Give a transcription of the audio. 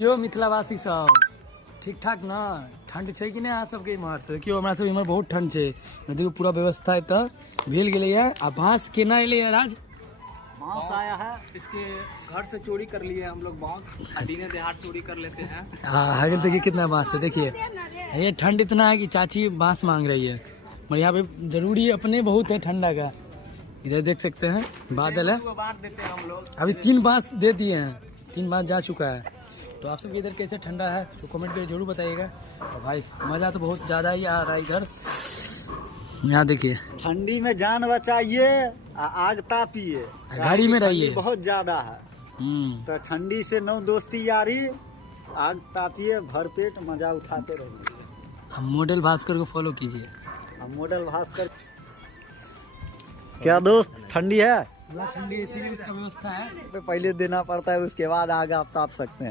यो मिथिलावासी सब ठीक ठाक ना ठंड है कि नहीं अहाँ सबके इम्हर तो देखियो हमरा सब इम्हर बहुत ठंड है। देखियो पूरा व्यवस्था है तो भेल गेलै है। आ बाँस केना एलै है राज? बांस आया है, इसके घर से चोरी कर लिए हम लोग बांस, दिने देहात चोरी कर लेते हैं। हाँ देखिए कितना बाँस है। देखिए ये ठंड इतना है कि चाची बाँस मांग रही है। मगर यहाँ पे जरूरी अपने बहुत है ठंडा का। इधर देख सकते हैं बादल है। बांट देते हैं हम लोग। अभी 3 बाँस दे दिए हैं, 3 बाँस जा चुका है। तो आप सबके इधर कैसे ठंडा है तो कमेंट करके जरूर बताइएगा। और भाई मज़ा तो बहुत ज़्यादा ही आ रहा है इधर। यहाँ देखिए ठंडी में जान बचाइए, आग तापिए, गाड़ी में रहिए। बहुत ज्यादा है तो ठंडी से नो दोस्ती यारी, आग तापिए, भरपेट मजा उठाते रहिए। हम मॉडल भास्कर को फॉलो कीजिए। हम मॉडल भास्कर। क्या दोस्त ठंडी है? ठंडी इसीलिए उसका व्यवस्था है। पहले देना पड़ता है, उसके बाद आग आप ताप सकते हैं।